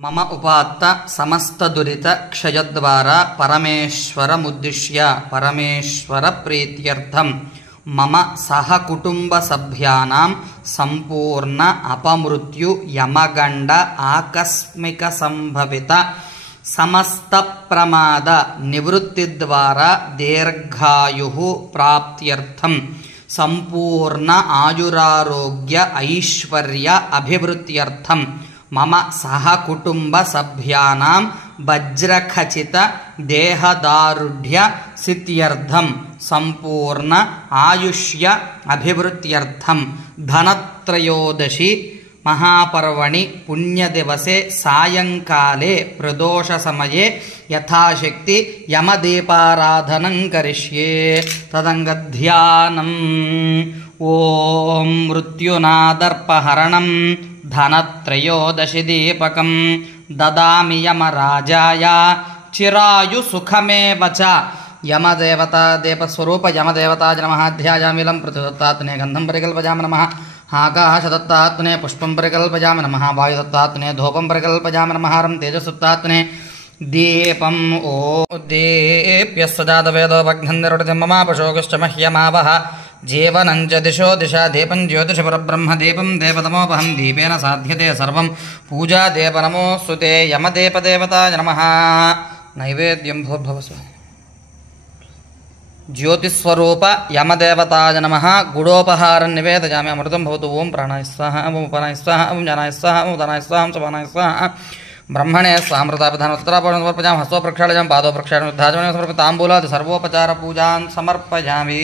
मम उपात्त समस्त दुरित क्षयद्वारा परमेश्वरमुद्दिश्य परमेश्वर प्रीत्यर्थं मम सह कुटुंब सभ्यानां संपूर्ण अपमृत्यु यमगंड आकस्मिक संभवित समस्त प्रमाद निवृत्ति द्वारा दीर्घायुः प्राप्त्यर्थं संपूर्ण आयुरारोग्य ऐश्वर्य अभिवृद्ध्यर्थं मम सह कुटुंब सभ्यानां वज्रखचित देहदारुढ्य सिद्ध्यर्थं संपूर्ण आयुष्य अभिवृद्ध्यर्थं धनत्रयोदशी महापर्वणि पुण्यदिवसे सायंकाले प्रदोष समये यथाशक्ति यमदीपाराधनं करिष्ये। तदंगध्यानम् ओम मृत्युनादर्पहरणं धनत्रयोदशि दीपकं ददामि यमराजाय चिरायुसुखमेव च। यमदेवता दीपस्वरूप यमदेवता नमः। ध्यायामिलं पृथ्वीदत्तात्मने गन्धं परिकल्पयामि नमः। आकाशदत्तात्मने पुष्पं परिकल्पयामि नमः। वायुदत्तात्मने धूपं परिकल्पयामि नमः। हरं तेजसदत्तात्मने दीपं ओ दीप्यस्सजातवेदो भग्नं निरुडितं ममापशोकश्च मह्यमावः। जीवनं च दिशो दिशा दीपं ज्योतिषपरब्रह्म दीपं देवतमोपहं दीपेन साध्यते सर्वं पूजा देव नमोऽस्तु ते। यमदेवदेवताय नमः। नैवेद्यं भूर्भुवस्वाहा। ज्योतिस्वरूप यमदेवताय नमः। गुडोपहारं निवेदयामि। अमृतं भवतु। ओं प्राणाय स्वाहा ओं उपानाय स्वाहा ओं ज्ञानाय स्वाहा ओं उदानाय स्वाहा ओं समानाय स्वाहा। ब्रह्मणे स्वामृतापधानोत्तरापणं समर्पयामि। हस्तो प्रक्षालयामि पादो प्रक्षालयामि। ध्यायामि समर्पयामि। ताम्बूलादि सर्वोपचार पूजां समर्पयामि।